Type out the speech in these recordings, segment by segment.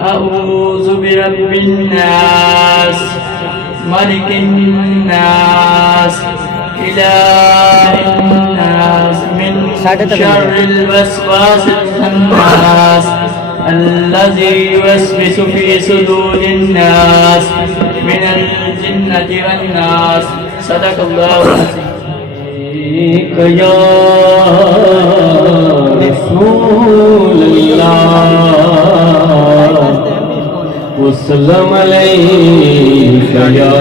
أعوذ برب الناس ملك الناس إله الناس من شر الوسواس الخناس الذي يوسوس في صدور الناس من الجنة والناس. صدق الله العظيم. يا رسول الله وسلم عليك يا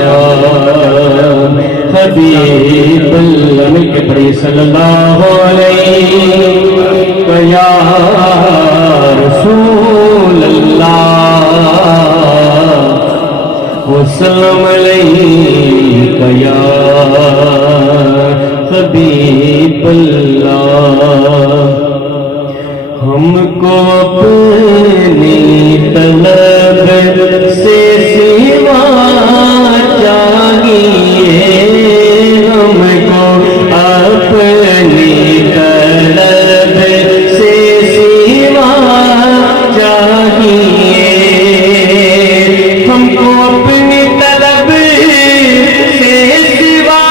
حبيب الله صلى الله عليه يا رسول الله وسلم عليك يا حبیب اللہ. ہم کو اپنی طلب سے سوا چاہیے، ہم کو اپنی طلب سے سوا چاہیے، ہم کو اپنی طلب سے سوا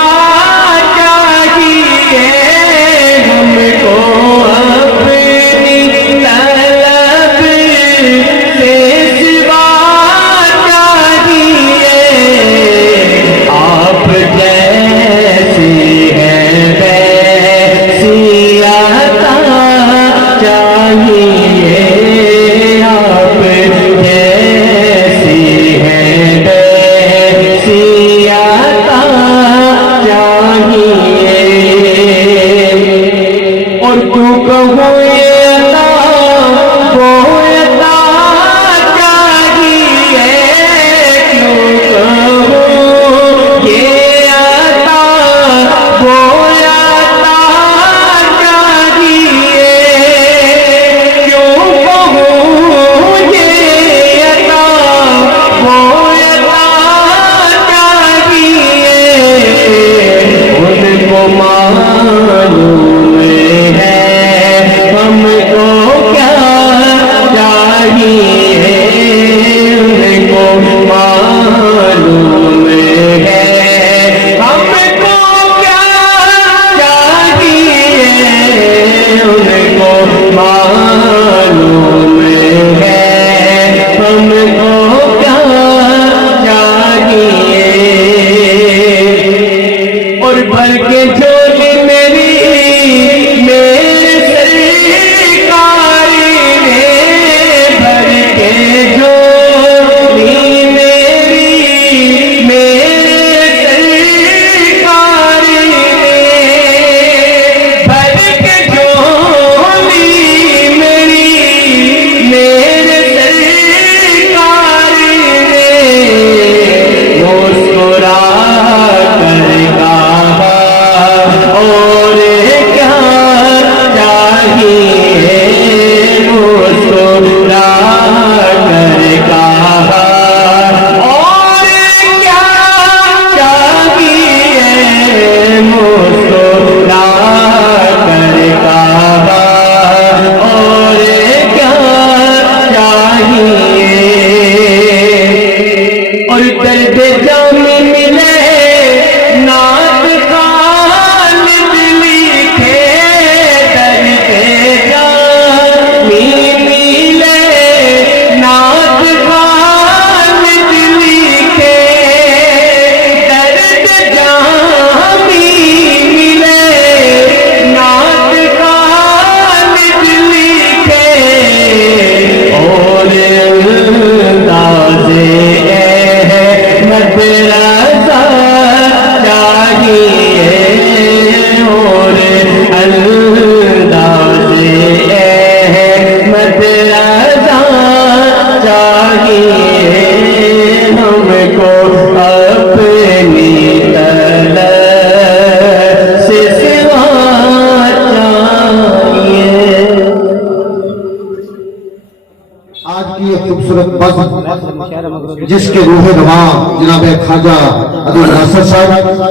جس کے روح رواں جناب خواجہ عبد الناصر صاحب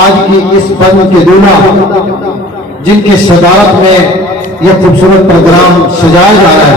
آج کی اس بند کے دونہ جن کی صدارت میں یہ خوبصورت پروگرام سجایا جا رہا ہے،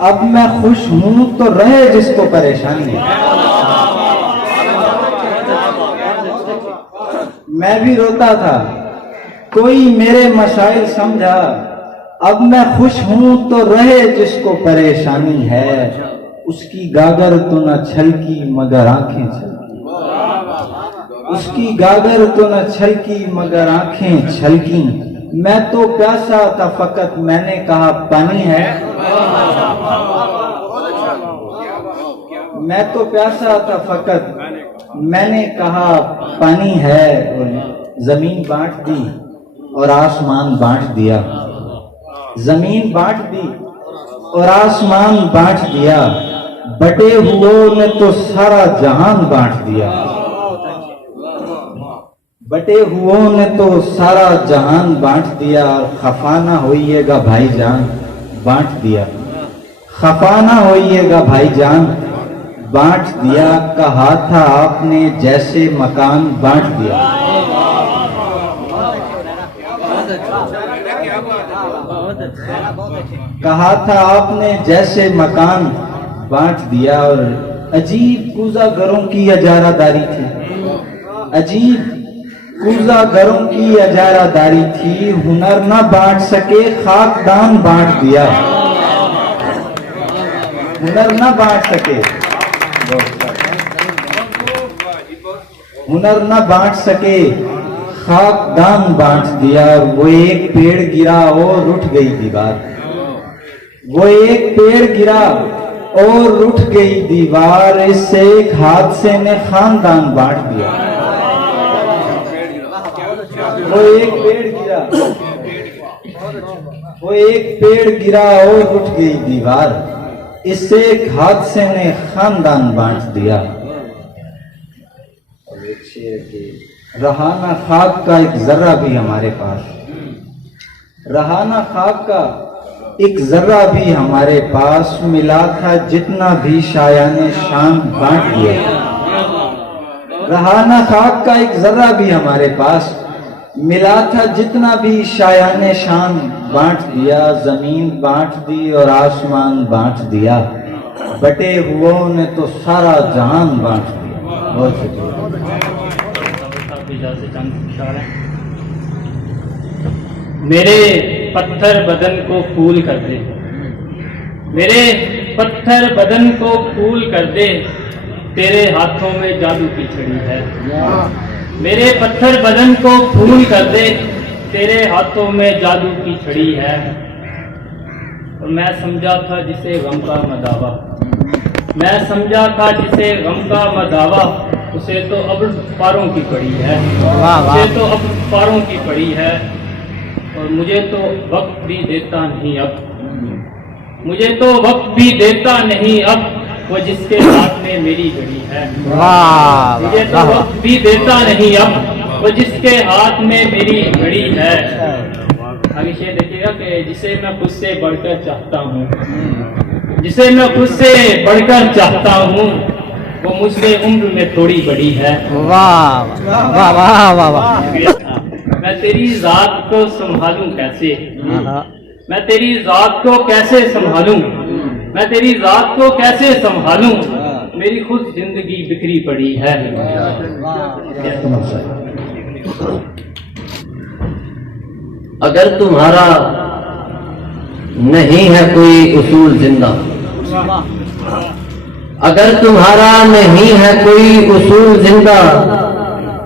اب میں خوش ہوں تو رہے جس کو پریشانی ہے. میں بھی روتا تھا کوئی میرے مسائل سمجھا, اب میں خوش ہوں تو رہے جس کو پریشانی ہے. اس کی گاگر تو نہ چھلکی مگر آنکھیں چھلکی, اس کی گاگر تو نہ چھلکی مگر آنکھیں چھلکی. میں تو پیاسا تھا فقط میں نے کہا پانی ہے, میں تو پیاسا تھا فقط میں نے کہا پانی ہے. زمین بانٹ دی اور آسمان بانٹ دیا, زمین بانٹ دی اور آسمان بانٹ دیا. بٹے ہوئوں نے تو سارا جہان بانٹ دیا, بٹے ہوئوں نے تو سارا جہان بانٹ دیا. اور خفا نہ ہوئیے گا بھائی جان بانٹ دیا, خفا نہ ہوئیے گا بھائی جان بانٹ دیا. کہا تھا آپ نے جیسے مکان بانٹ دیا, کہا تھا آپ نے جیسے مکان بانٹ دیا. اور عجیب کوزہ گروں کی اجارہ داری تھی, عجیب کوزہ گروں کی اجارہ داری تھی. ہنر نہ بانٹ سکے خاکدان بانٹ دیا, ہنر نہ بانٹ سکے, ہنر نہ بانٹ سکے خاکدان بانٹ دیا. وہ ایک پیڑ گرا اور اٹھ گئی دیوار, وہ ایک پیڑ گرا اور اٹھ گئی دیوار. اس سے ایک حادثے نے خاندان بانٹ دیا, وہ ایک پیڑ گرا, وہ ایک پیڑ گرا اور اٹھ گئی دیوار. اس سے ایک حادثے نے خاندان بانٹ دیا. رہا نہ خاک کا ایک ذرہ بھی ہمارے پاس, رہا نہ خاک کا ایک ذرہ بھی ہمارے پاس. ملا تھا جتنا بھی شایان شان بانٹ دیا, رہا نہ خاک کا ایک ذرہ بھی ہمارے پاس. ملا تھا جتنا بھی شایان شان بانٹ دیا. زمین بانٹ دی اور آسمان بانٹ دیا, بٹے ہوئوں نے تو سارا جہان بانٹ دیا. بہت شکریہ. میرے پتھر بدن کو پھول کر دے, میرے پتھر بدن کو پھول کر دے. تیرے ہاتھوں میں جادو کی چھڑی ہے, میرے پتھر بدن کو پھول کر دے. تیرے ہاتھوں میں جادو کی چھڑی ہے. اور میں سمجھا تھا جسے غم کا مداوا, میں سمجھا تھا جسے غم کا مداوا. اسے تو اب پاروں کی پڑی ہے, اسے تو اب پاروں کی پڑی ہے. اور مجھے تو وقت بھی دیتا نہیں اب, مجھے تو وقت بھی دیتا نہیں اب. وہ جس کے ہاتھ میں میری گھڑی ہے, مجھے تو وقت بھی دیتا نہیں اب. وہ جس کے ہاتھ میں میری گھڑی ہے. آگے شعر دیکھیے گا کہ جسے میں خود سے بڑھ کر چاہتا ہوں, جسے میں خود سے بڑھ کر چاہتا ہوں, وہ مجھ سے عمر میں تھوڑی بڑی ہے. واہ واہ واہ واہ واہ. میں تیری ذات کو سنبھالوں کیسے, میں تیری ذات کو کیسے سنبھالوں, میں تیری ذات کو کیسے سنبھالوں. میری خود زندگی بکھری پڑی ہے. اگر تمہارا نہیں ہے کوئی اصول زندہ, اگر تمہارا نہیں ہے کوئی اصول زندہ,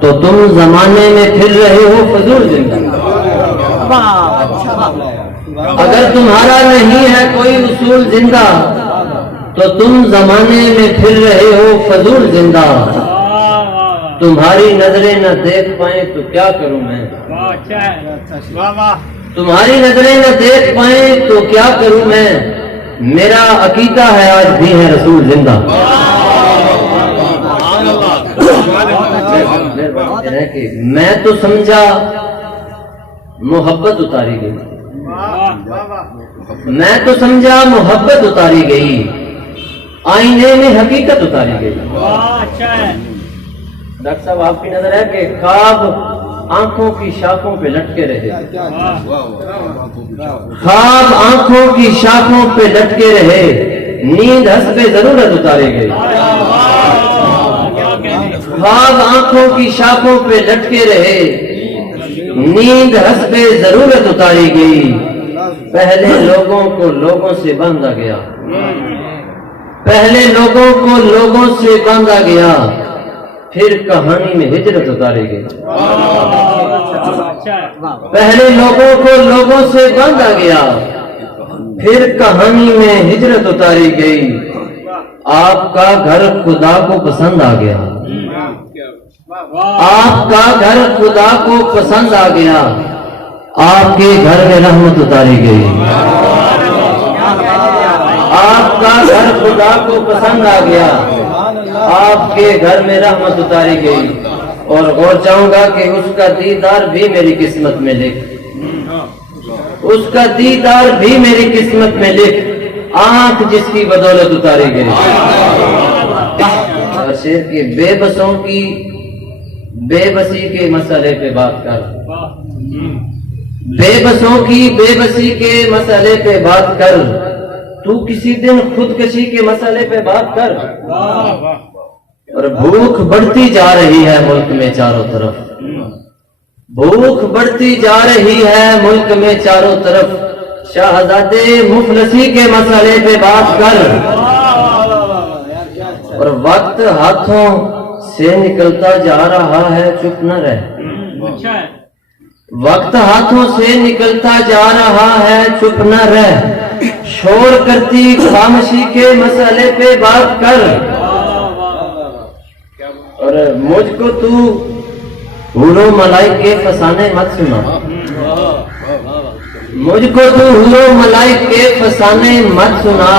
تو تم زمانے میں پھر رہے ہو فضول زندہ. اگر تمہارا نہیں ہے کوئی اصول زندہ, تو تم زمانے میں پھر رہے ہو فضول زندہ. تمہاری نظریں نہ دیکھ پائیں تو کیا کروں میں, تمہاری نظریں نہ دیکھ پائیں تو کیا کروں میں. میرا عقیدہ ہے آج بھی ہے رسول زندہ. میں تو سمجھا محبت اتاری گئی, میں تو سمجھا محبت اتاری گئی. آئینے میں حقیقت اتاری گئی. ڈاکٹر صاحب آپ کی نظر ہے کہ خواب آنکھوں کی شاخوں پہ لٹکے رہے، خواب آنکھوں کی شاخوں پہ لٹکے رہے، نیند حسب ضرورت اتاری گئی، خواب آنکھوں کی شاخوں پہ لٹکے رہے، نیند حسب ضرورت اتاری گئی، پہلے لوگوں کو لوگوں سے باندھا گیا، پہلے لوگوں کو لوگوں سے باندھا گیا، پھر کہانی میں ہجرت اتاری گئی، پہلے لوگوں کو لوگوں سے باندھا گیا، پھر کہانی میں ہجرت اتاری گئی، آپ کا گھر خدا کو پسند آ گیا، آپ کا گھر خدا کو پسند آ گیا، آپ کے گھر میں رحمت اتاری گئی، آپ کا گھر خدا کو پسند آ گیا، آپ کے گھر میں رحمت اتاری گئی، اور غور چاہوں گا کہ اس کا دیدار بھی میری قسمت میں لکھ، اس کا دیدار بھی میری قسمت میں لکھ، آنکھ جس کی بدولت اتاری گئی۔ اور شیر کی بے بسوں کی بے بسی کے مسئلے پہ بات کر، بے بسوں کی بے بسی کے مسئلے پہ بات کر، تو کسی دن خودکشی کے مسئلے پہ بات کر، اور بھوک بڑھتی جا رہی ہے ملک میں چاروں طرف، بھوک بڑھتی جا رہی ہے ملک میں چاروں طرف، شہزادے مفلسی کے مسئلے پہ بات کر، اور وقت ہاتھوں سے نکلتا جا رہا ہے چپ نہ رہ، وقت ہاتھوں سے نکلتا جا رہا ہے چپ نہ رہ، شور کرتی خاموشی کے مسئلے پہ بات کر، اور مجھ کو تو حور و ملائک کے فسانے مت سنا، مجھ کو تو حور و ملائک کے فسانے مت سنا،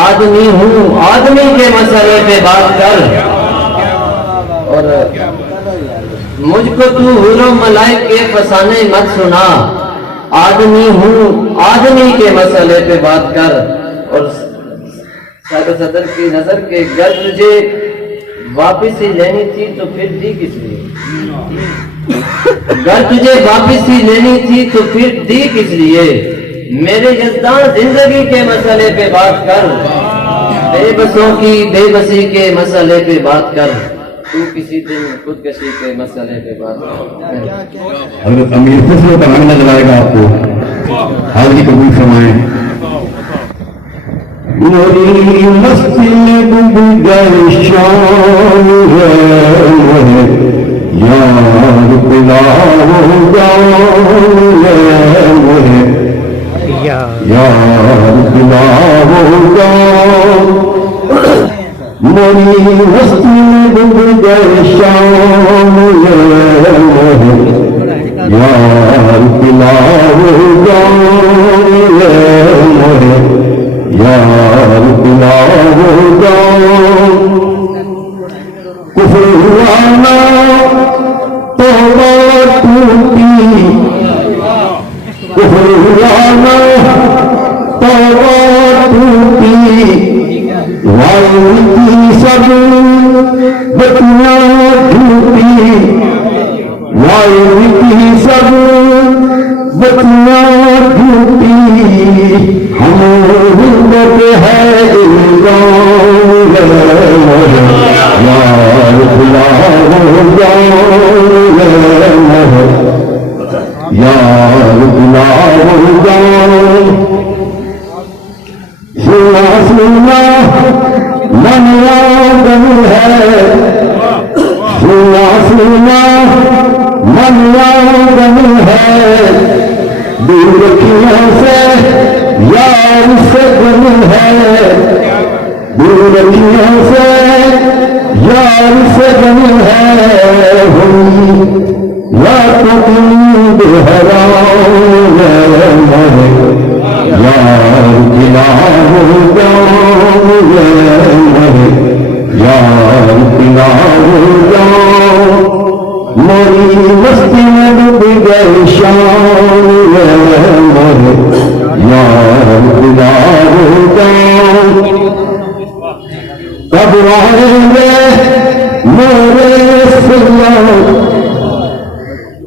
آدمی ہوں آدمی کے مسئلے پہ بات کر، اور مجھ کو تو حور و ملائک کے فسانے مت سنا، آدمی ہوں آدمی کے مسئلے پہ بات کر، اور صدر کی نظر کے گر تجھے واپس ہی لینی تھی تو پھر دی کس لیے، گر تجھے واپس ہی لینی تھی تو پھر دی کس لیے، میرے یزدان زندگی کے مسئلے پہ بات کر، بے بسوں کی بے بسی کے مسئلے پہ بات کر، تو کسی دن خودکشی کے مسئلے پہ بات کر۔ حضرت امیر فضل کا رنگ نظر آئے گا آپ کو، حاضری قبول فرمائیں۔ میری مستی میں ڈوب گئے شام ہے، یار پلاؤ جام ہے مجھے، یار پلاؤ جام، میری مستی میں ڈوب گئے شام ہے مجھے، یار پلاؤ جام ہے مجھے، یار پلاؤ جام، کفر ہوا نا توبہ ٹوٹی، کفر ہوا نا توبہ ٹوٹی، وائر کی سب بتیاں ٹوٹی، وائر کی سب بتیاں ٹوٹی، ہمت ہے الزام یار بلاؤ جام، یار بلاؤ جام، سنا سنا من آگن ہے، سنا سنا من آگن ہے، دور رکھیوں سے یار سے گم ہے، دور رکھیوں سے یار سے گم ہے، ہوئی راتوں کی حرام ہے مجھے، یار پلاؤ جام ہے مجھے، یار پلاؤ جام، میری مستی میں ڈوب گئے شام ہے مجھے، یار پلاؤ جام، کب آئیں گے میرے سیاح،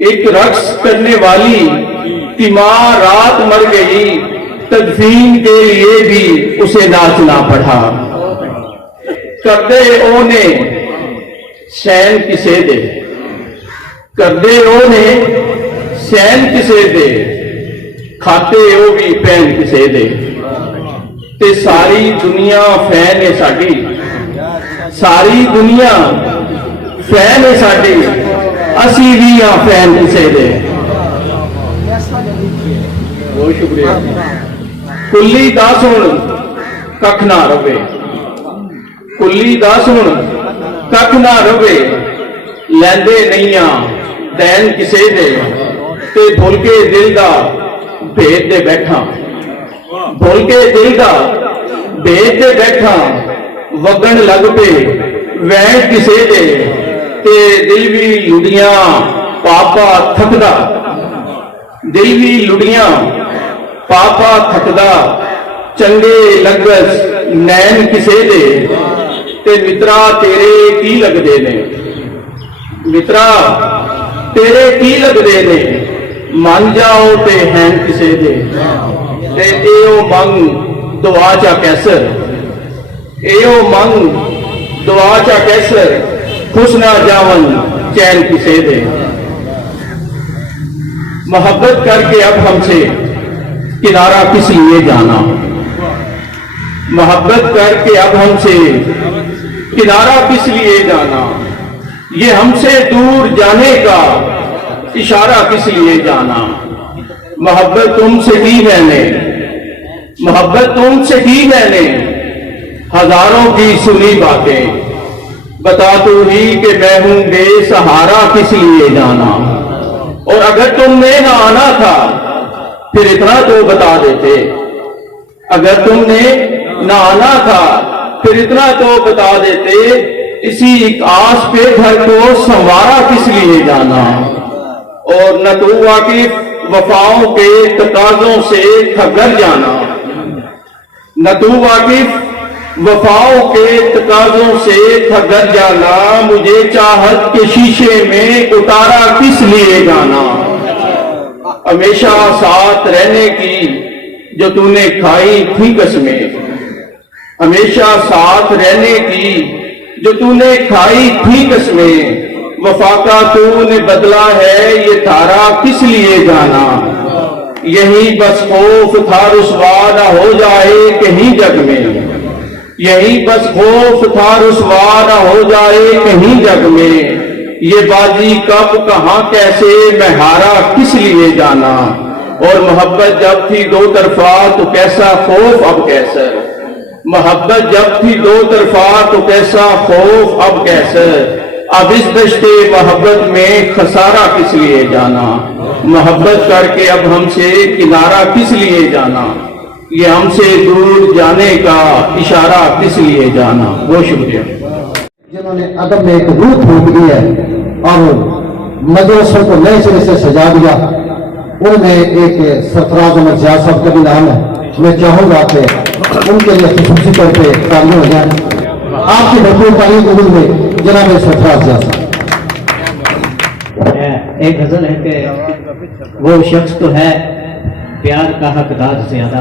ایک رقص کرنے والی کی ماں رات مر گئی، تدفین کے لیے بھی اسے ناچنا پڑا۔ کردے او نے سین کسے دے، کردے او نے سین کسے دے، کھاتے او بھی پین کسے دے۔ تے ساری دنیا فین ہے ساڈی، ساری دنیا فین ہے ساڈی، اسی بھی ہاں فین کسے دے۔ بہت شکریہ۔ کلی دا سن ککھ نہ رہے، کلی دا سن ککھ نہ رہے، لیندے نہیں دین کسے دے، تے بھول کے دل دا بھید دے بیٹھا، بھول کے دل دا بھید دے بیٹھا، وگن لگ پے وین کسے دے، تے دل بھی لڑیاں پاپا تھکدا، دل بھی لڑیاں پاپا تھکدا، چنگے لگس نین کسے دے، تے مترا تیرے کی لگ دے نے، مترا تیرے کی لگ دے نے، مان جاؤ تے ہین کسے دے، تے ایو منگ دعا چا کیسر، ایو منگ دعا چا کیسر، خوش نہ جاون چین کسے دے۔ محبت کر کے اب ہم سے کنارہ کس لیے جانا، محبت کر کے اب ہم سے کنارہ کس لیے جانا، یہ ہم سے دور جانے کا اشارہ کس لیے جانا۔ محبت تم سے کی میں نے، محبت تم سے کی میں نے، ہزاروں کی سنی باتیں، بتا تو ہی کہ میں ہوں بے سہارا کس لیے جانا۔ اور اگر تم نے نہ آنا تھا پھر اتنا تو بتا دیتے، اگر تم نے نہ آنا تھا پھر اتنا تو بتا دیتے، اسی ایک آس پہ گھر کو سنوارا کس لیے جانا۔ اور نہ تو واقف وفاؤں کے تقاضوں سے تھگر جانا، نہ تو واقف وفاؤں کے تقاضوں سے تھگر جانا، مجھے چاہت کے شیشے میں اتارا کس لیے جانا۔ ہمیشہ ساتھ رہنے کی جو تو نے کھائی تھی قسمیں، ہمیشہ ساتھ رہنے کی جو تو نے کھائی تھی قسمیں، وفا کا تو نے بدلا ہے یہ تھارا کس لیے جانا۔ یہی بس خوف تھا رسوا نہ ہو جائے کہیں جگ میں، یہی بس خوف تھا رسوا نہ ہو جائے کہیں جگ میں، یہ بازی کب کہاں کیسے میں ہارا کس لیے جانا۔ اور محبت جب تھی دو طرفہ تو کیسا خوف اب کیسر، محبت جب تھی دو طرفہ تو کیسا خوف اب کیسر، اب اس دشت محبت میں خسارہ کس لیے جانا۔ محبت کر کے اب ہم سے کنارہ کس لیے جانا، یہ ہم سے دور جانے کا اشارہ کس لیے جانا۔ بہت شکریہ۔ جنہوں نے ادب میں ایک روح پھونک دی ہے اور مدرسوں کو نئے سرے سے سجا دیا، ان میں ایک سرفراز احمد زیاد صاحب کا بھی نام ہے۔ میں چاہوں گا کہ ان کے لیے خصوصی طور پہ تعلیم ہو جائے۔ آپ کی بھرپور تعلیم قبول میں جناب سرفراز زیاد صاحب۔ ایک غزل ہے کہ وہ شخص تو ہے پیار کا حقدار زیادہ،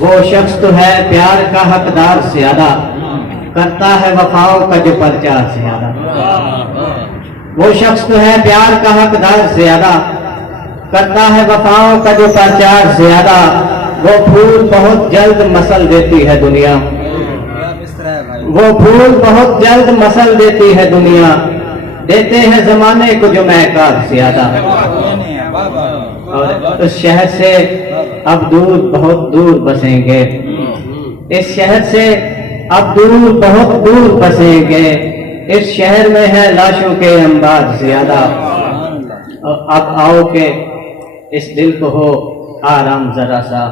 وہ شخص تو ہے پیار کا حقدار زیادہ، کرتا ہے وفاؤں کا جو پرچار زیادہ۔ وہ شخص تو ہے پیار کا حقدار زیادہ، کرتا ہے وفاؤں کا جو پرچار زیادہ، وہ پھول بہت جلد مسل دیتی ہے دنیا، وہ پھول بہت جلد مسل دیتی ہے دنیا، دیتے ہیں زمانے کو جو محکار زیادہ۔ اور اس شہر سے اب دور بہت دور بسیں گے، اس شہر سے اب دور بہت دور بسیں گے، اس شہر میں ہے لاشوں کے انبار زیادہ۔ اب آؤ کہ اس دل کو ہو آرام ذرا سا،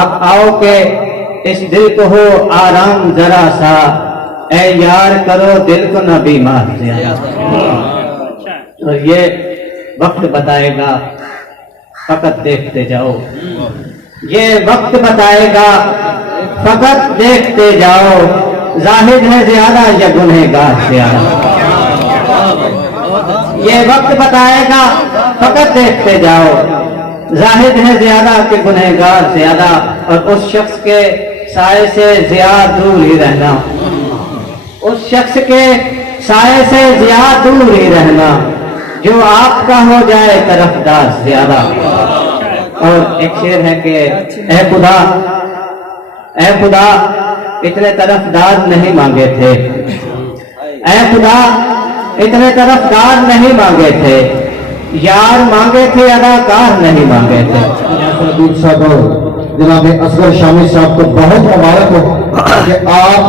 اب آؤ کہ اس دل کو ہو آرام ذرا سا، اے یار کرو دل کو نہ بیمار زیادہ۔ اور یہ وقت بتائے گا، فقط دیکھتے جاؤ، یہ وقت بتائے گا، فقط دیکھتے جاؤ، زاہد ہے زیادہ یا گنہگار زیادہ۔ یہ وقت بتائے گا، فقط دیکھتے جاؤ۔ زاہد ہے زیادہ کہ گنہگار زیادہ، اور اس شخص کے سائے سے زیادہ دور ہی رہنا، اس شخص کے سائے سے زیادہ دور ہی رہنا جو آپ کا ہو جائے طرفدار زیادہ۔ اور ایک شعر ہے کہ اے خدا اتنے طرفدار نہیں مانگے تھے، اے خدا اتنے طرفدار نہیں مانگے تھے، یار مانگے تھے اداکار نہیں مانگے تھے۔ عبدالعزیز صاحب اور جناب اصغر شامی صاحب کو بہت مبارک ہو کہ آپ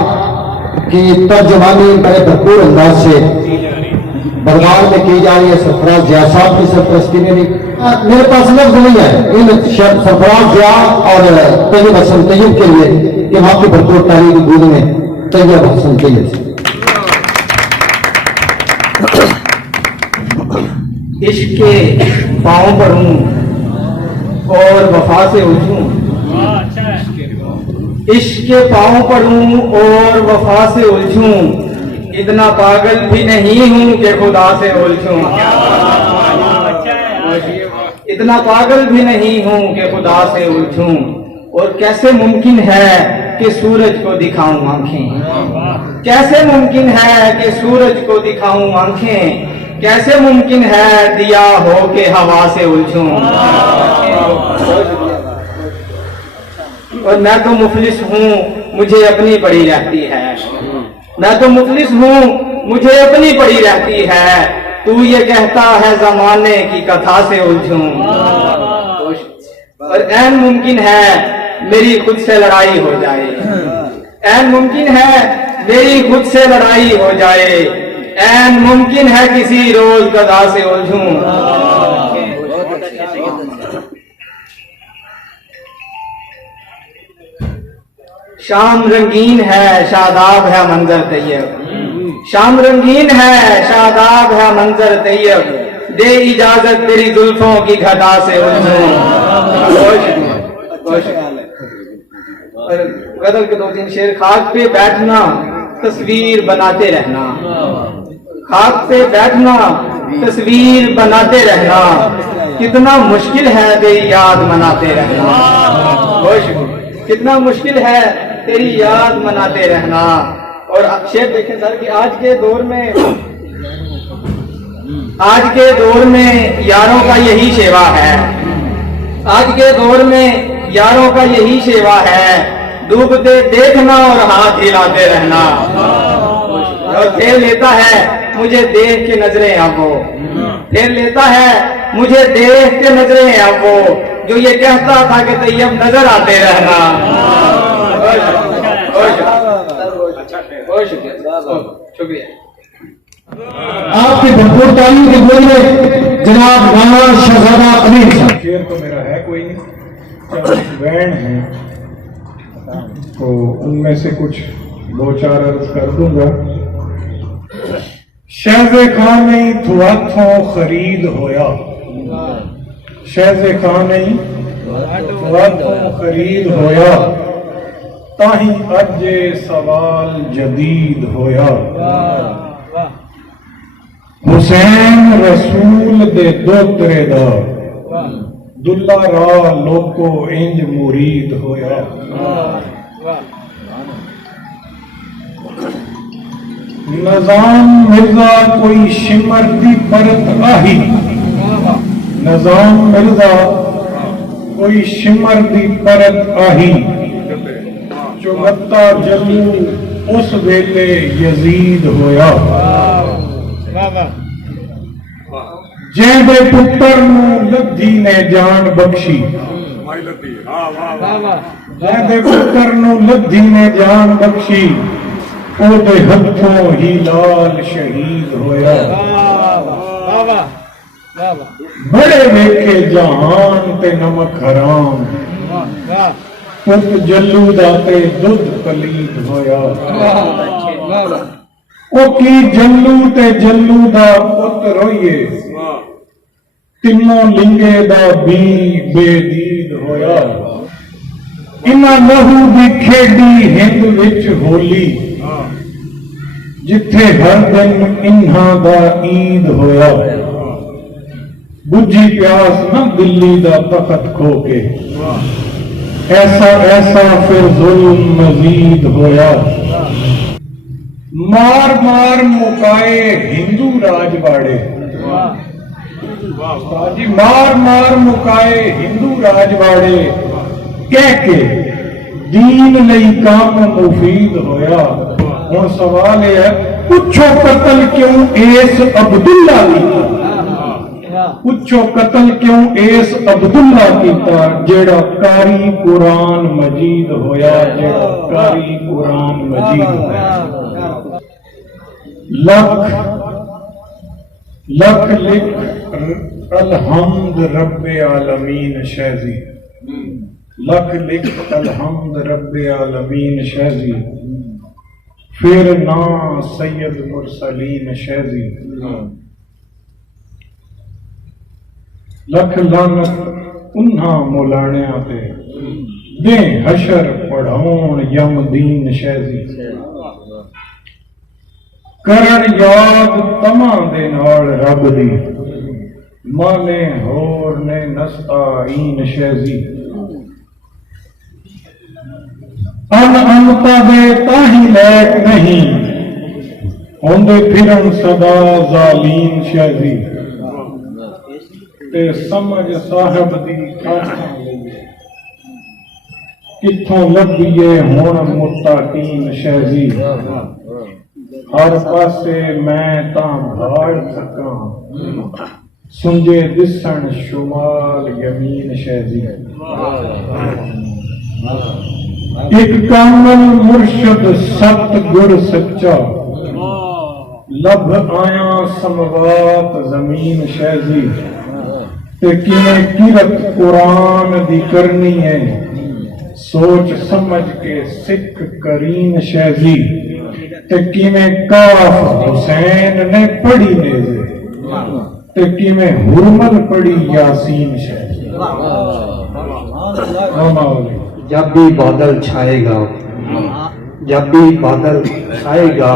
کی ترجمانی بڑے بھرپور انداز سے بغداد میں کی جا رہی ہے۔ سرفراز ضیاء صاحب کی سرپرستی میں بھی میرے پاس لفظ نہیں ہے ان سرفراز ضیاء اور طیب حسن طیب کے لیے کہ وہاں کی بھرپور تعلیم گود میں طیب حسن طیب سے عشق کے پاؤں پر ہوں اور وفا سے الجھوں، عشق کے پاؤں پر ہوں اور وفا سے الجھوں، اتنا پاگل بھی نہیں ہوں کہ خدا سے الجھوں، اتنا پاگل بھی نہیں ہوں کہ خدا سے الجھوں۔ اور کیسے ممکن ہے کہ سورج کو دکھاؤں آنکھیں، کیسے ممکن ہے کہ سورج کو دکھاؤں آنکھیں، کیسے ممکن ہے دیا ہو کہ ہوا سے الجھوں۔ اور میں تو مفلس ہوں مجھے اپنی پڑی رہتی ہے، میں تو مفلس ہوں مجھے اپنی پڑی رہتی ہے، تو یہ کہتا ہے زمانے کی کتھا سے الجھوں۔ اور عین ممکن ہے میری خود سے لڑائی ہو جائے، عین ممکن ہے میری خود سے لڑائی ہو جائے، عین ممکن ہے کسی روز قضا سے الجھوں۔ شام رنگین ہے شاداب ہے منظر طیب، شام رنگین ہے شاداب ہے منظر طیب، دے اجازت تیری زلفوں کی گھٹا سے الجھوں۔ غزل کے 2-3 شعر۔ خاک پہ بیٹھنا تصویر بناتے رہنا، خاک پہ بیٹھنا تصویر بناتے رہنا، کتنا مشکل ہے تیری یاد مناتے رہنا، کتنا مشکل ہے تیری یاد مناتے رہنا۔ اور شعر دیکھیں سر کہ آج کے دور میں یاروں کا یہی شیوا ہے، آج کے دور میں یاروں کا یہی شیوا ہے، ڈوبتے دیکھنا اور ہاتھ ہلاتے رہنا۔ اور پھر لیتا ہے مجھے دیکھ کے نظریں اب وہ، پھر لیتا ہے مجھے دیکھ کے نظریں اب وہ، جو یہ کہتا تھا کہ طیب نظر آتے رہنا۔ شکریہ۔ آپ کی بھرپور تعلیم کے گود میں جناب رانا شہزادہ امین صاحب۔ شعر تو میرا ہے کوئی نہیں، چند وین ہیں تو ان میں سے کچھ 2-4 عرض کر دوں گا۔ شہزے خان نہیں تو ہاتھوں خرید ہویا، شہزے خان نہیں تو ہاتھوں خرید ہویا، تاہی اج سوال جدید ہویا، حسین رسول دے دوترے دا دلہ را لوکو انج مرید ہویا۔ نظام مرزا کوئی شمر دی پرت آہی، نظام مرزا کوئی شمر دی پرت آہی، چوگتا جلو اس ویلے یزید ہویا، جین دے پتر نو لدھی نے جان بخشی، جین دے پتر نو لدھی نے جان بخشی، او دے ہتھوں ہی لال شہید ہویا، بڑے ویکھے جہان تے نمک حرام، پت جلو دا تے دودھ پلید ہویا، او کی جلو تے جلو دا پت روئیے، تینوں لنگے دا بی بے دید ہویا، انہاں لہو دی کھیڈی ہند وچ ہولی، جتھے ہر دن انہاں دا عید ہویا۔ بجھی پیاس نہ دلی دا تخت کھو کے، ایسا ایسا پھر ظلم مزید ہویا، مار مار مکائے ہندو راج باڑے، جی مار مار مکائے ہندو راج باڑے، کہہ کے دین لئی کام مفید ہویا۔ ہن سوال یہ ہے پوچھو قتل کیوں ایس عبداللہ کیتا، پوچھو قتل کیوں ایس عبداللہ کیتا، جیڑا قاری قرآن مجید ہویا، جیڑا قاری قرآن مجید ہویا۔ لکھ لکھ لکھ الحمد رب عالمین شہزی، لکھ لکھ الحمد رب عالمین شہزی، پھر نا سید مرسلین شہزی، لکھ لعنت انہاں مولانیاں تے، دیں حشر پڑھاؤن یم دین شہزی، کرن یاد تماں دے نال رب دی، مانے ہور نے نستعین شہزی، انتا دے تاہی لیک نہیں، ہوندے پھرن صدا ظالین شہزی، تے سمجھ صاحب دی کھاٹھاں لئیے، کتھوں لبھیے ہون متقین شہزی، ہر پاسے میں تاں بھاڑ تھکاں، سنجے دسن شمال یمین شہزی، ایک کامل مرشد ست گر سچا، لب آیا سموات زمین شہزی، تے کیویں کرت قرآن دی کرنی ہے، سوچ سمجھ کے سکھ کرین شہزی، تے کیویں کاف حسین نے پڑھی نیزے، تے کیویں حرمل پڑھی یاسین شہزی۔ جب بھی بادل چھائے گا، جب بھی بادل چھائے گا،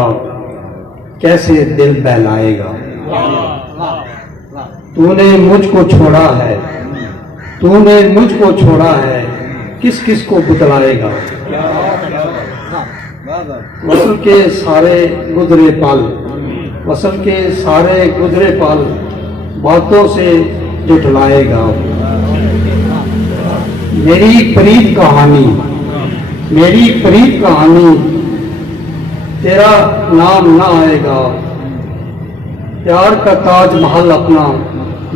کیسے دل بہلائے گا، تو نے مجھ کو چھوڑا ہے، تو نے مجھ کو چھوڑا ہے، کس کس کو بتلائے گا، وصل کے سارے گزرے پل، وصل کے سارے گزرے پل، باتوں سے جھٹلائے گا، میری پریت کہانی، میری پریت کہانی، تیرا نام نہ آئے گا، پیار کا تاج محل اپنا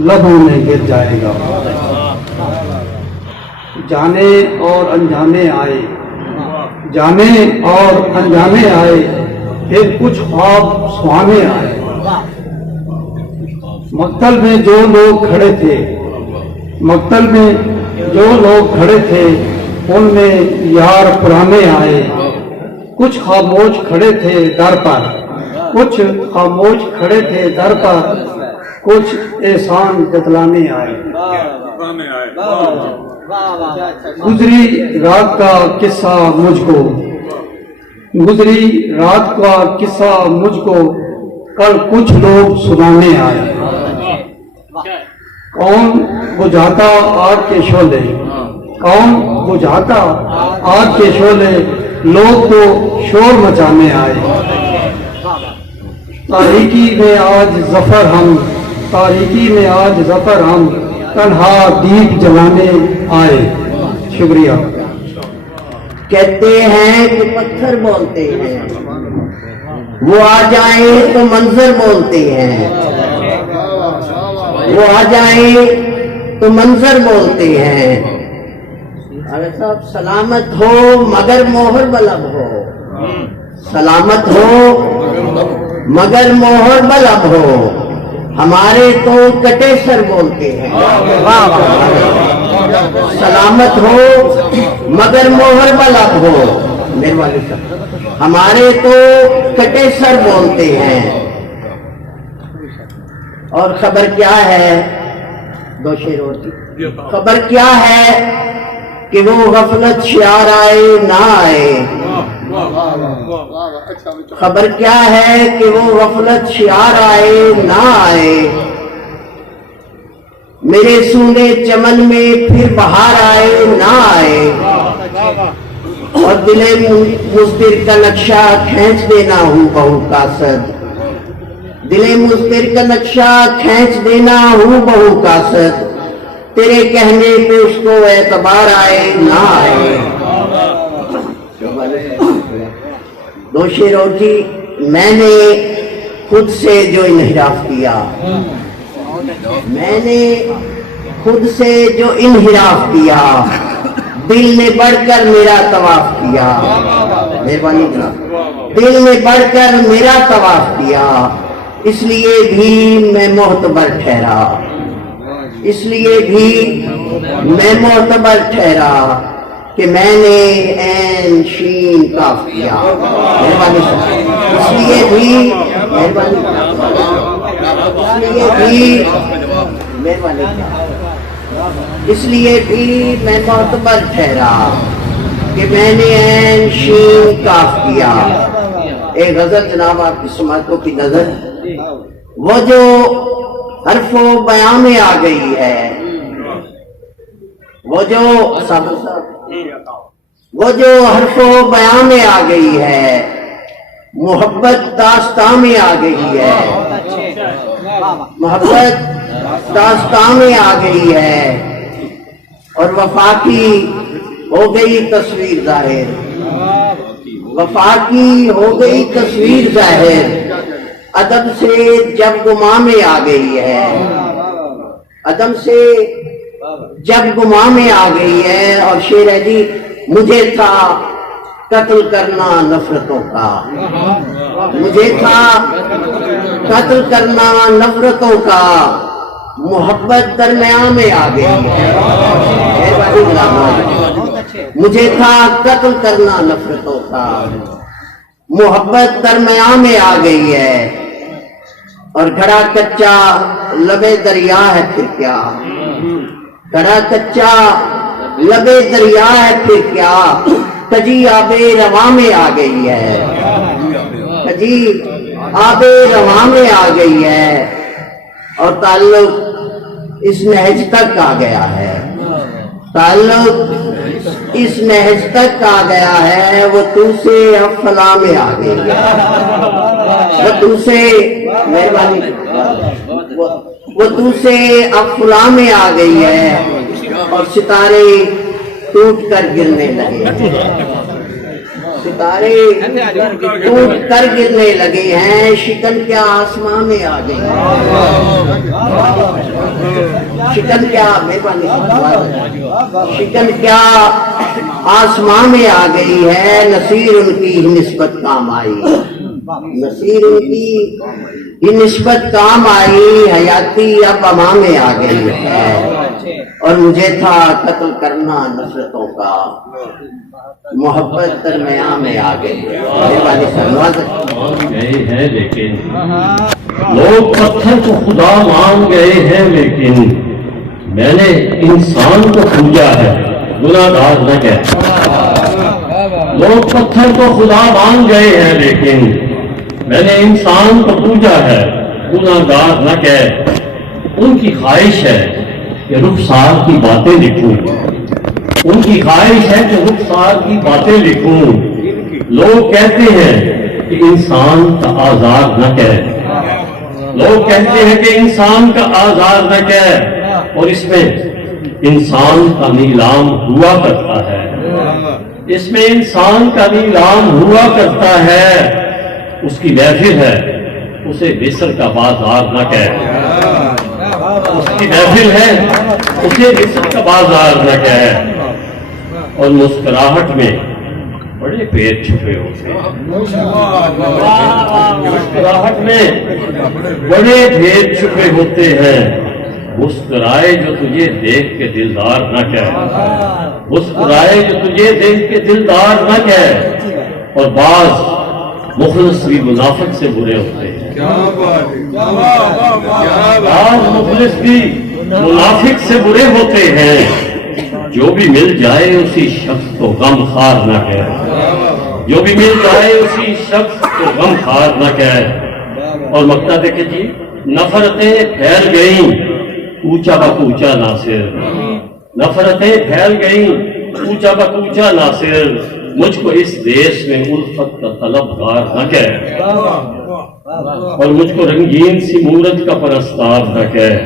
لبوں میں گر جائے گا، جانے اور انجانے آئے، جانے اور انجانے آئے، پھر کچھ خواب سہانے آئے، مقتل میں جو لوگ کھڑے تھے، مقتل میں جو لوگ کھڑے تھے، ان میں یار پرانے آئے، کچھ خاموش کھڑے تھے در پر، کچھ خاموش کھڑے تھے در پر، کچھ احسان جتلانے آئے، گزری رات کا قصہ مجھ کو، گزری رات کا قصہ مجھ کو، کل کچھ لوگ سنانے آئے، کون بجھاتا آگ کے شعلے، کون بجھاتا آگ کے شعلے، لوگ تو شور مچانے آئے، تاریکی میں آج ظفر ہم، تاریکی میں آج ظفر ہم، تنہا دیپ جلانے آئے۔ شکریہ۔ کہتے ہیں کہ پتھر بولتے ہیں، وہ آ جائیں تو منظر بولتے ہیں، وہ آ جائیں تو منظر بولتے ہیں، ارے صاحب سلامت ہو مگر موہر بلب ہو، سلامت ہو مگر موہر بلب ہو، ہمارے تو کٹے سر بولتے ہیں، سلامت ہو مگر موہر بلب ہو، میرے والد صاحب ہمارے تو کٹے سر بولتے ہیں، اور خبر کیا ہے، دو شعر اور تھی، خبر کیا ہے کہ وہ غفلت شعار آئے نہ آئے، خبر کیا ہے کہ وہ غفلت شعار آئے نہ آئے، میرے سونے چمن میں پھر بہار آئے نہ آئے، اور دل مضطر کا نقشہ کھینچ دینا ہوں بہو قاصد، دل مضطر کا نقشہ کھینچ دینا ہوں بہو قاصد، تیرے کہنے پہ اس کو اعتبار آئے نہ آئے۔ دو شیروں جی، میں نے خود سے جو انحراف کیا، میں نے خود سے جو انحراف کیا، دل نے بڑھ کر میرا طواف کیا، مہربانی جناب، دل نے بڑھ کر میرا طواف کیا، اس لیے بھی میں معتبر ٹھہرا، اس لیے بھی میں معتبر ٹھہرا کہ میں نے عین شین کاف کیا، مہربانی اس لیے بھی مہربانی اس لیے بھی میں معتبر ٹھہرا کہ میں نے عین شین کاف کیا۔ ایک غزل جناب آپ کی سماعتوں کی نظر، وہ جو حرف و بیان میں آ گئی ہے، وہ جو حرف و بیان میں آ گئی ہے، محبت داستان میں آ گئی ہے، محبت داستان میں آ گئی ہے، اور وفا کی ہو گئی تصویر ظاہر، وفا کی ہو گئی تصویر ظاہر، ادب سے جب گماں میں آ گئی ہے، ادب سے جب گماں میں آ گئی ہے۔ اور شعر ہے جی، مجھے تھا قتل کرنا نفرتوں کا، مجھے تھا قتل کرنا نفرتوں کا، محبت درمیان میں آ گئی ہے، مجھے تھا قتل کرنا نفرتوں کا، محبت درمیان میں آ گئی ہے، اور گھڑا کچا لبے دریا ہے پھر کیا، گھڑا کچا لبے دریا ہے پھر کیا، کجی آب رواں میں آ گئی ہے، کجی آب رواں میں آ گئی ہے، اور تعلق اس نہج تک آ گیا ہے، تعلق اس نہج تک آ گیا ہے، وہ تو سے اب فلاں میں آ گئی ہے، وہ تو سے مہربانی وہ تو سے اب فلاں میں آ گئی ہے، اور ستارے ٹوٹ کر گرنے لگے ہیں، ستارے ٹوٹ کر گرنے لگے ہیں، شکن کیا آسمان میں آ گئی ہے، شکن کیا شکن کیا آسمان میں آ گئی ہے، نصیر ان کی ہی نسبت کام آئی، نصیر ان کی ہی نسبت کام آئی، حیاتی اب اما میں آ گئی ہے، اور مجھے تھا قتل کرنا نفرتوں کا، محبت درمیان میں آ گئی ہے۔ گئے ہیں لیکن لوگ پتھر کو خدا مان گئے ہیں، لیکن میں نے انسان کو پوجا ہے، گناہ گار نہ کہہ۔ لوگ پتھر کو خدا مان گئے ہیں، لیکن میں نے انسان کو پوجا ہے، گناہ گار نہ کہہ۔ ان کی خواہش ہے کہ رخسار کی باتیں لکھوں، ان کی خواہش ہے کہ رخسار کی باتیں لکھوں۔ لوگ کہتے ہیں کہ انسان کا آزار نہ کہہ، لوگ کہتے ہیں کہ انسان کا آزار نہ کہہ، اور اس میں انسان کا نیلام ہوا کرتا ہے، اس میں انسان کا نیلام ہوا کرتا ہے۔ اس کی محفل ہے، اسے مصر کا بازار نہ کہہ، اس کی محفل ہے، اسے مصر کا بازار نہ کہہ۔ اور مسکراہٹ میں بڑے پیر چھپے ہوتے ہیں، مسکراہٹ میں بڑے بھید چھپے ہوتے ہیں۔ مسکرائے جو تجھے دیکھ کے دلدار نہ کہے، مسکرائے جو تجھے دیکھ کے دلدار نہ کہے۔ اور بعض مخلص بھی منافق سے برے ہوتے ہیں، بعض مخلص بھی منافق سے برے ہوتے ہیں۔ جو بھی مل جائے اسی شخص کو غم خار نہ کہے، جو بھی مل جائے اسی شخص کو غم خار نہ کہے۔ اور مقطع دیکھیں جی، نفرتیں پھیل گئیں اونچا بکوچا ناصر، نفرتیں پھیل گئیں اونچا بکوچا ناصر، مجھ کو اس دیش میں الفت کا طلبگار نہ کہہ، اور مجھ کو رنگین سی مورت کا پرستار نہ کہہ۔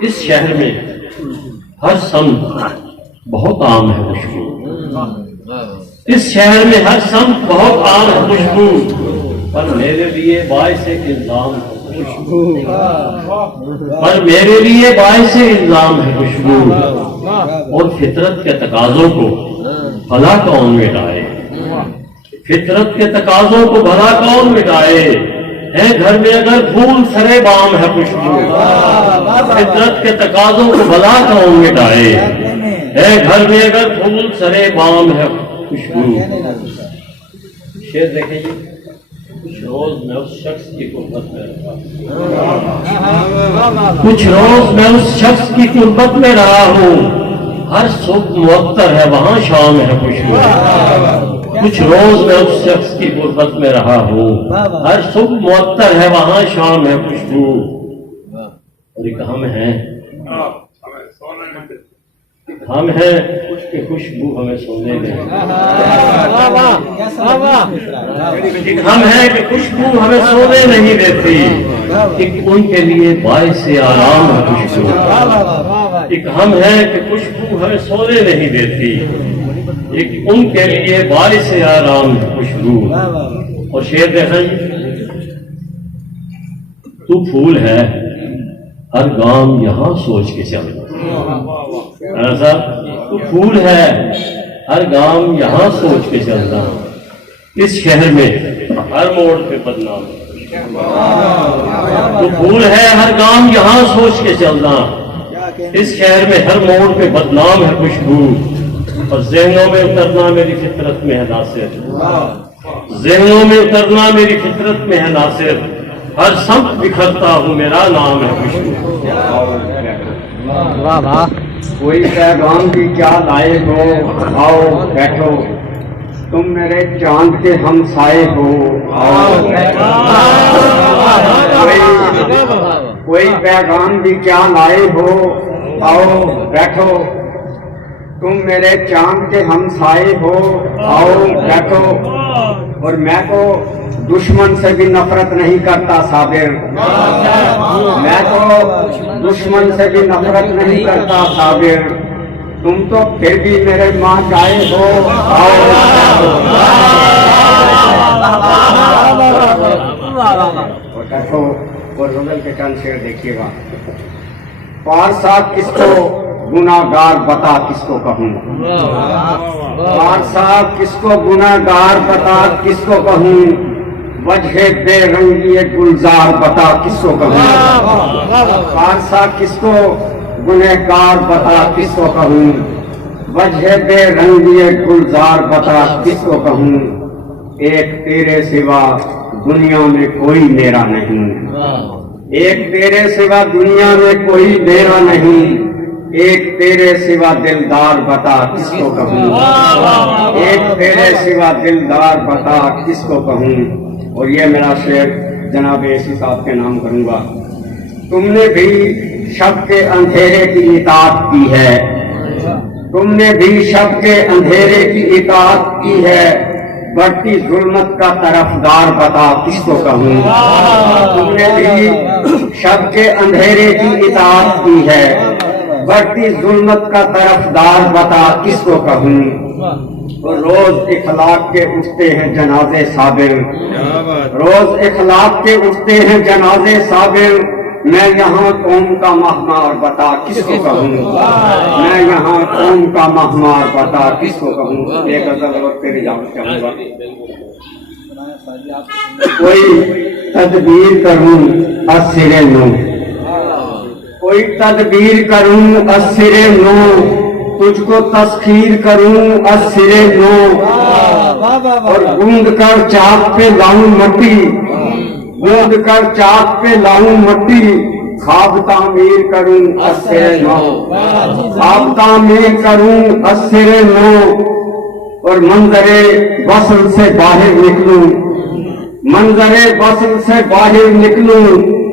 اس شہر میں ہر سمت بہت عام ہے خوشبو، اس شہر میں ہر سمت بہت عام ہے خوشبو، پر میرے لیے باعث الزام ہے خوشبو، پر میرے لیے باعث الزام ہے خوشبو، اور فطرت کے تقاضوں کو بھلا کون مٹائے، فطرت کے تقاضوں کو بھلا کون مٹائے، ہے گھر میں اگر پھول سرے بام ہے خوشبو، فطرت کے تقاضوں کو بھلا کون مٹائے، ہے گھر میں اگر پھول سرے بام ہے خوشبو۔ شعر دیکھیں جی، کچھ روز میں اس شخص کی قربت میں رہا، کچھ روز میں اس شخص کی قربت میں رہا ہوں، ہر صبح معطر ہے وہاں شام ہے خوشبو، کچھ روز میں اس شخص کی قربت میں رہا ہوں، ہر صبح معطر ہے وہاں شام ہے خوشبو، اور ایک ہم ہیں کہ خوشبو ہمیں سونے میں، ایک ہم ہیں کہ خوشبو ہمیں سونے نہیں دیتی، ایک ان کے لیے باعث آرام ہے خوشبو، ایک ہم ہیں کہ خوشبو ہمیں سونے نہیں دیتی، ایک ان کے لیے باعث آرام ہے خوشبو۔ اور شعر دیکھیں، تو پھول ہے ہر گام یہاں سوچ کے چل، تو پھول ہے ہر گام یہاں سوچ کے چلنا، اس شہر میں ہر موڑ پہ بدنام، تو پھول ہے ہر گام یہاں سوچ کے چلنا، اس شہر میں ہر موڑ پہ بدنام ہے خوشبو، اور ذہنوں میں اترنا میری فطرت میں ہے ناصر، ذہنوں میں اترنا میری فطرت میں ہے ناصر، ہر سمت بکھرتا ہوں میرا نام ہے خوشبو۔ واہ واہ، کوئی پیغام بھی کیا لائے ہو، آؤ بیٹھو، تم میرے چاند کے ہمسائے ہو، آؤ کوئی پیغام بھی کیا لائے ہو، آؤ بیٹھو، تم میرے چاند کے ہمسائے ہو، آؤ بیٹھو، اور میں تو دشمن سے بھی نفرت نہیں کرتا صابر، میں تو دشمن سے بھی نفرت نہیں کرتا صابر، تم تو پھر بھی میرے ماں جائے ہو، آؤ بیٹھو۔ اور غزل کے چند شعر دیکھیے گا۔ پارسا کس کو گناہگار بتا کس کو کہوں، پارسا کس کو گناہگار بتا کس کو کہوں، وجہ بے رنگی گلزار بتا کس کو کہوں، پارسا کس کو گنہگار بتا کس کو کہوں، وجہ بے رنگی گلزار بتا کس کو کہوں، ایک تیرے سوا دنیا میں کوئی میرا نہیں، ایک تیرے سوا دنیا میں کوئی میرا نہیں، ایک تیرے سوا دلدار بتا کس کو کہوں، ایک تیرے سوا دلدار بتا کس کو کہوں۔ اور یہ میرا شعر جناب اے.سی صاحب کے نام کروں گا۔ تم نے بھی شب کے اندھیرے کی اطاعت کی ہے، تم نے بھی شب کے اندھیرے کی اطاعت کی ہے، بڑھتی ظلمت کا طرفدار بتا کس کو کہوں، تم نے بھی شب کے اندھیرے کی اطاعت کی ہے، بڑھتی ظلمت کا طرفدار بتا کس کو کہوں۔ اور روز اخلاق کے اٹھتے ہیں جنازے صابر، روز اخلاق کے اٹھتے ہیں جنازے صابر، میں یہاں قوم کا مہمار بتا کس کو کہوں، میں یہاں قوم کا مہمار بتا کس کو کہوں۔ ایک غزل اور پھر اجازت چاہوں گا۔ کوئی تدبیر کروں اسرے نو، کوئی تدبیر کروں اسرے نو، تجھ کو تسخیر کروں اسرے نو، اور گوند کر چاک پہ لاؤں مٹی، گوند کر چاک پہ لاؤں مٹی، خواب تعمیر کروں اسرے نو، خواب تعمیر کروں اسرے نو، اور منظر وصل سے باہر نکلوں، منظر وصل سے باہر نکلوں،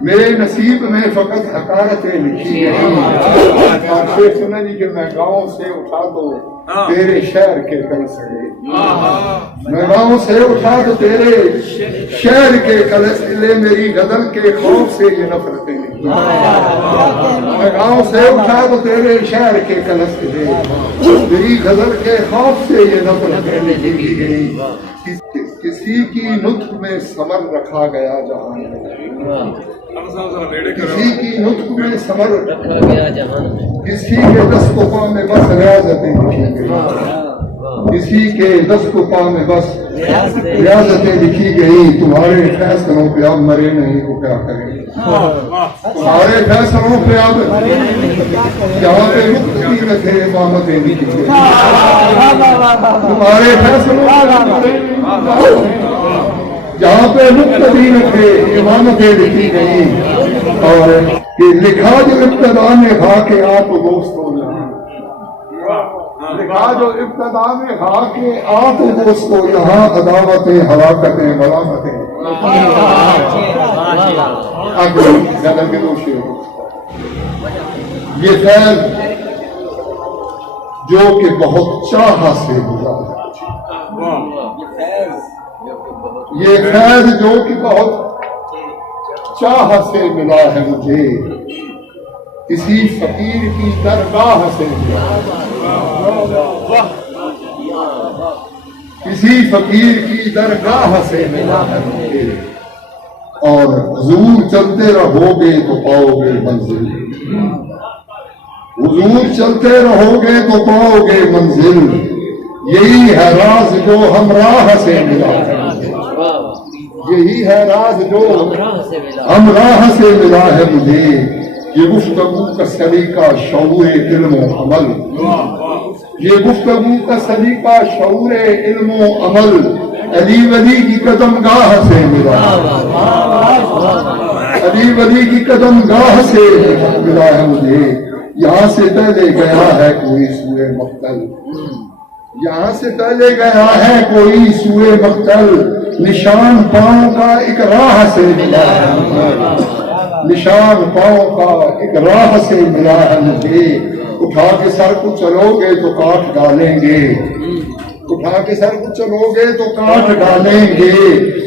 میرے نصیب میں فقط حقارتیں لکھی گئی اور پھر سنا جی کہ میں گاؤں سے اٹھا تو تیرے شہر کے کلس لے میں گاؤں سے اٹھا تو تیرے شہر کے کلس لے میری غزل کے خوف سے یہ نفرتیں لکھی میں گاؤں سے اٹھا تو تیرے شہر کے کلس لے میری غزل کے خوف سے یہ نفرتیں لکھی گئی کسی کی نطق میں ثمر رکھا گیا جہان میں کسی کی نطق میں ثمر رکھا گیا جہان میں کسی کے دست و پا میں بس ریاضتیں لکھی گئی کسی کے دست و پا میں بس ریاضتیں لکھی گئی تمہارے فیصلوں پہ اب مرے نہیں تو کیا کریں تمہارے فیصلوں پہ اب جہاں پہ مقتدی میں تھے امامتیں لکھی گئی تمہارے فیصلوں پہ جہاں پہ مقتدی میں تھے امامتیں لکھی گئی اور کہ لکھا جو ابتدا میں کھا کے آ تو دوست ہو جائیں لکھا جو ابتدا میں کھا کے آ تو دوست ہو یہاں عداوتیں ہلاکتیں ملامتیں غزل کے دو شعر یہ فیض جو کہ بہت چاہ سے گزرا ہے یہ فیض جو کہ بہت چاہ سے ملا ہے مجھے کسی فقیر کی درگاہ سے ملا کسی فقیر کی درگاہ سے ملا ہے مجھے اور حضور چلتے رہو گے تو پاؤ گے منزل حضور چلتے رہو گے تو پاؤ گے منزل یہی ہے راز جو ہمراہ سے ملا ہے یہی ہے راز جو ہمراہ سے ملا ہے مجھے یہ گفتگو کا سلیقہ شعور علم و عمل یہ گفتگو کا سلیقہ شعور علم و عمل علی ولی کی قدم گاہ سے ملا علی ولی کی قدم گاہ سے ملا ہے مجھے یہاں سے پہلے گیا ہے کوئی سوئے مقتل یہاں سے پہلے گیا ہے کوئی سوئے مقتل نشان پاؤں کا ایک راہ سے ملا ہے نشان پاؤں کا ایک راہ سے ملا ہے مجھے اٹھا کے سر کو چلو گے تو کاٹ ڈالیں گے اٹھا کے سر کو چلو گے تو کاٹ ڈالیں گے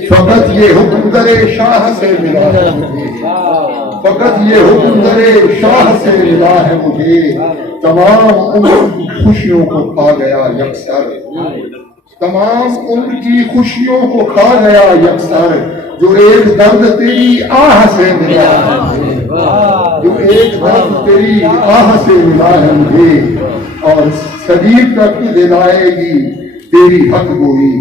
فقط یہ حکم در شاہ سے ملا ہے مجھے فقط یہ حکم در شاہ سے ملا ہے مجھے تمام عمر کی خوشیوں کو کھا گیا یکسر تمام عمر کی خوشیوں کو کھا گیا یکسر جو ایک درد تیری آہ سے ملا ہے جو ایک درد تیری آہ سے ملا ہے مجھے اور سلیب تک تجھے لائے گی تیری حق گوئی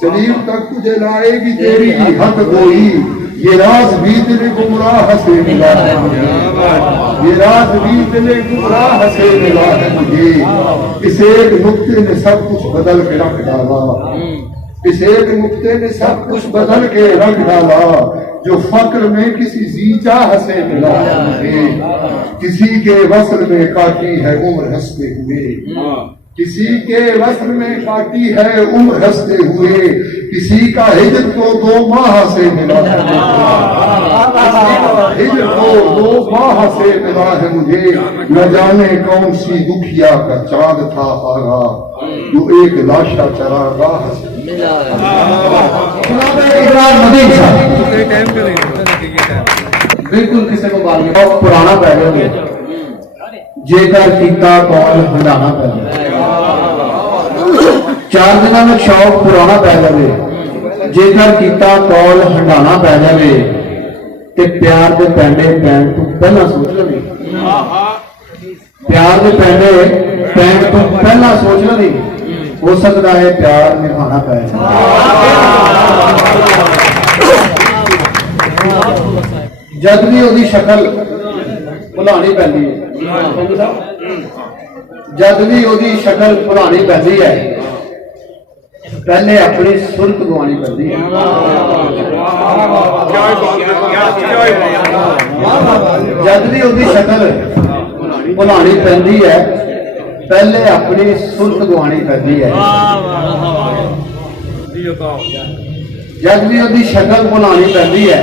سلیب تک تجھے لائے گی تیری حق گوئی یہ راز بھی دل گمراہ سے ملا ہے مجھے یہ راز بھی دل گمراہ سے ملا ہے مجھے اس ایک نقطے نے سب کچھ بدل کے رکھ ڈالا اس ایک نقطے نے سب کچھ بدل کے رکھ ڈالا جو فقر میں کسی زیجاہ سے ملا ہے مجھے کسی کے وصل میں کاٹی ہے عمر ہنستے ہوئے کسی کے وصل میں کاٹی ہے عمر ہنستے ہوئے کسی کا ہجر کو 2 ماہ سے ملا ہے ہجر کو 2 ماہ سے ملا ہے مجھے نہ جانے کون سی دکھیا کا چاند تھا آگا جو ایک لاشا چراگاہ سے بالکل کسی کو بات نہیں پرانا پیغام ہے جے کر کیتا کون ہنڈانا پیغام 4 دنوں میں شوق پرانا پی جائے جے کر کیتا کول ہنڈانا پی جائے تے پیار دے پینڈے پین تو پہلا سوچ لو پیار دے پینڈے پین تو پہلا سوچ لو ہو سکتا ہے پیار نبھانا پے جد بھی وہی شکل بھلانی پیندی ہے جد بھی وہی شکل بھلانی پیندی ہے پہلے اپنی سرت گوانی پڑتی ہے جد بھی وہی شکل بھلانی پیندی ہے پہلے اپنی سرت گوانی پڑتی ہے جد بھی وہی شکل بھلانی پیندی ہے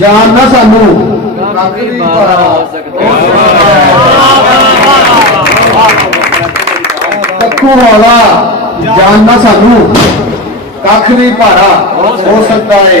ਜਾਨ ਨਾ ਸਾਨੂੰ ਕੱਖੂ ਵਾਲਾ ਜਾਨ ਨਾ ਸਾਨੂੰ ਕੱਖ ਵੀ ਭਾਰਾ ਹੋ ਸਕਦਾ ਹੈ